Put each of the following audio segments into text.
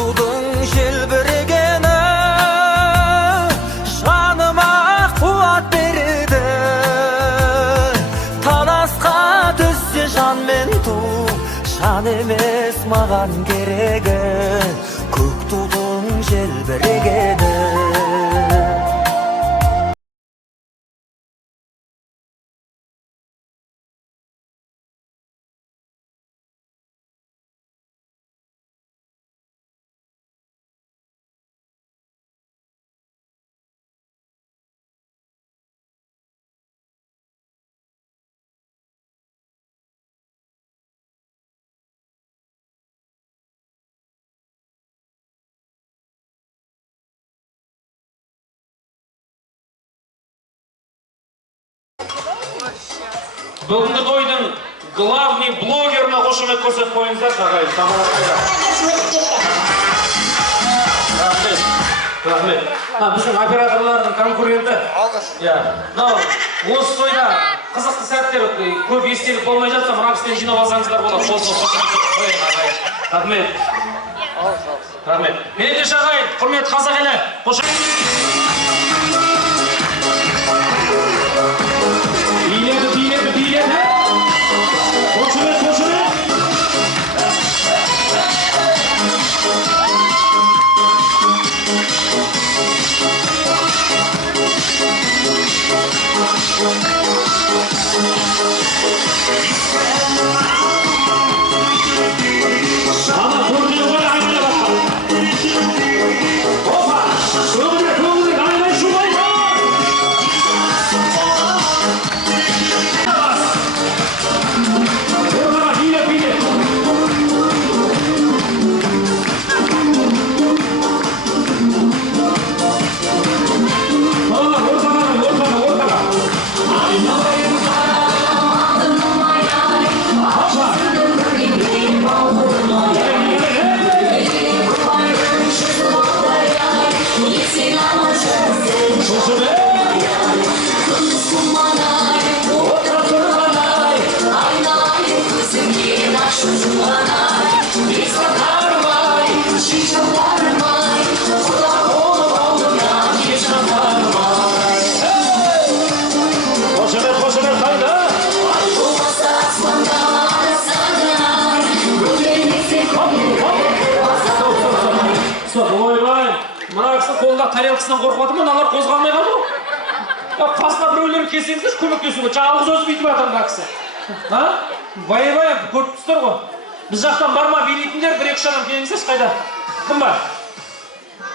тудың желбірегені жаныма қуат береді. Таласқа түссе жан мен ту, жан емес маған керегі, көк тудың желбірегені. Бүгінгі тойдың главный блогерына қошемет көрсетіп қойыңыздар, ағайын. Рахмет. Біздің операторлардың конкуренті. Осы тойда қызықты сәттер көп естелік болмай жатса, мына кісіден жинап алсаңыздар болады. Рахмет. Рахмет. Ендеше ағайын, құрмет қазақ елі. Биледі. Қошемет. Тарелкасынан қорқып атыр ма, мыналар қозғалмай қалды ғой. Қасына біреулерін кесеңіздер, көмектесуге. Жалғыз өзі бүйтіп жатыр мына кісі. Бай-бай көріп тұрсыздар ғой. Біз жақтан бар ма билейтіндер, бір-екі адам келіңіздерші қайда? Кім бар?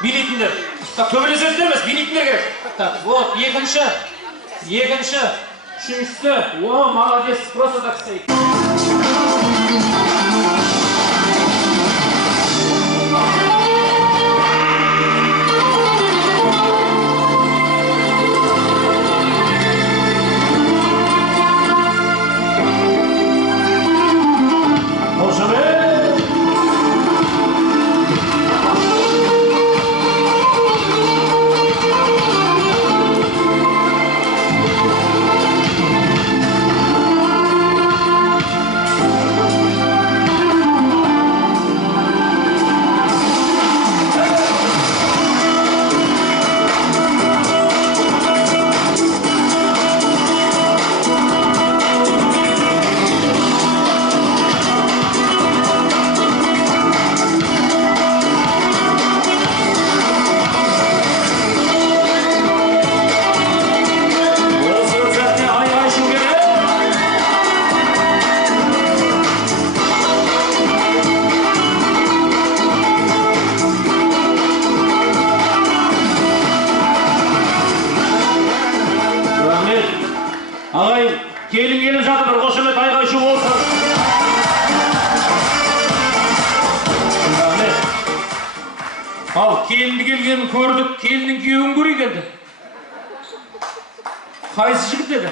Билейтіндер. Төбелесеңіздер емес, билейтіндер керек. Вот, екінші, үшіншісі. О, молодец, просто так стоит. Ағайын, келін келіп жатыр, бір қошемет айғай-шу болсын. Ал келінді келгенін көрдік, келіннің күйеуін көрейік енді. Қайсы жігіт еді?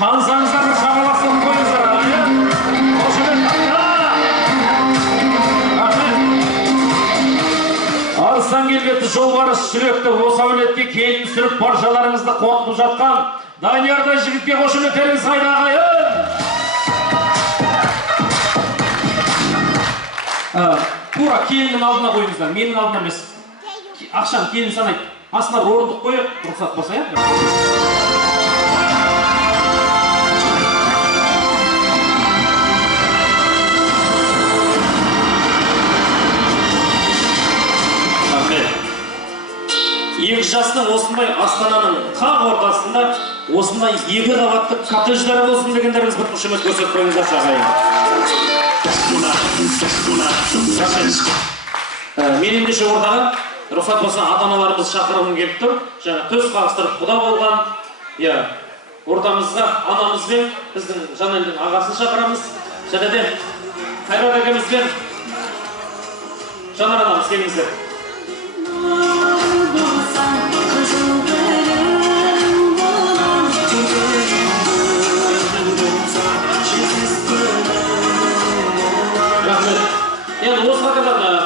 Танысаңыздар бір шағалақсаны қойыңыздар. Алыстан келбетті жолбарыс жүректі осы әулетке келін сүріп паршаларыңызды қуантып жатқан Даниярдай жігітке қошеметтеріңіз қайда ағайын? тура келіннің алдына қойыңыздар, менің алдына емес. Ақшам келін санайды. Астына бір орындық қойып, рұқсат болса, иә? Екі жастың осындай Астананың қақ ортасында осындай екі қабатты коттедждері болсын дегендеріңіз бір қошемет көрсетіп қойыңыздар шағайын. Мен ендеше ортаға рұқсат болса ата-аналарымыз шақырғым келіп тұр. Жаңа төс қағыстырып құда болған, ортамызға анамыз бен біздің Жанелдің ағасын шақырамыз. Және де Қайрат әкеміз бен Жанар анамыз келіңіздер. Рахмет. Енді осы қатардан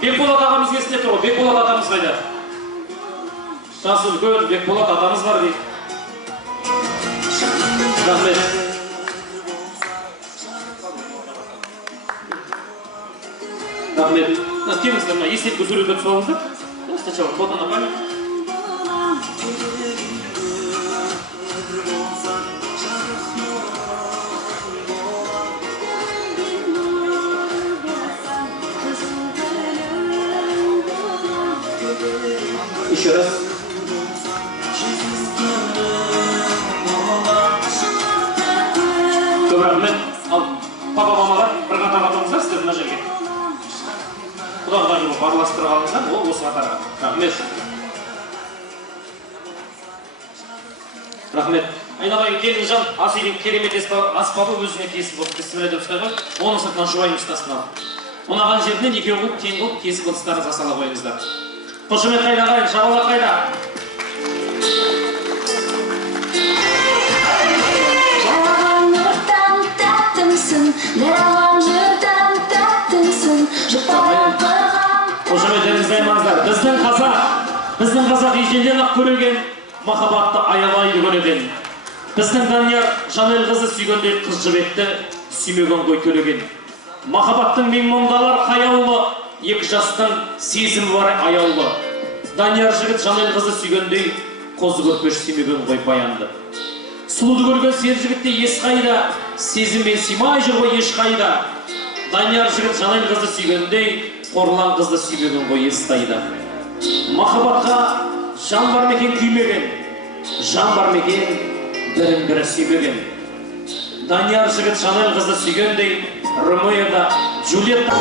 Бекболат ағамыз есінде тұр ғой. Бекболат атамыз қайда? Жасы үлкен Бекболат атамыз бар дейді. Рахмет. Рахмет. Келіңіздер, естелік суретке түсіп алыңыздар. Сначала фото на память. Еще раз. Көп рахмет. Ал папа мамалар бір қатарға тұрыңыздар, сіздер мына жерге. Құда-құдай болып барластырып алыңыздар, ол осы қатарға. Рахмет. Рахмет. Айналайын келінжан, ас үйдің керемет аспабы өзіне тесіп болып кестімелі деп ұстай ғой, оның сыртынан жуайын ұстасын ал. Ұнаған жерінен екеу қылып, тең қылып, кесіп ұтыстарын жасала қойыңыздар. Қошемет қайда қайын, шабалақ қайда? Жараған нұрдан тәттімсің, лераған жырдан тәттімсің, жұпарын қырған. Қошеметтеріңізді аймаңыздар. Біздің қазақ ежелден ақ көреген, махаббатты аялайды көреген. Біздің Данияр Жанел қызы сүйгендей қыз жібекті сүймеген қой төлеген. Махаббаттың меңмондалар қаяулы, екі жастың сезімі бар аяулы. Данияр жігіт Жанел қызы сүйгендей қозы көрпеш сүймеген қой баянды. Сұлуды көрген сер жігітте ес қайда, сезіммен сүймай жүр ғой еш қайда. Данияр жігіт Жанел қызы сүйгендей қорлан қызды сүймеген қой естайда. Махаббатқа жан бар мекен күймеген, жан бар мекен бірін-бірі сүймеген. Данияр жігіт Жанел қызды сүйгендей Ромеода Джульетта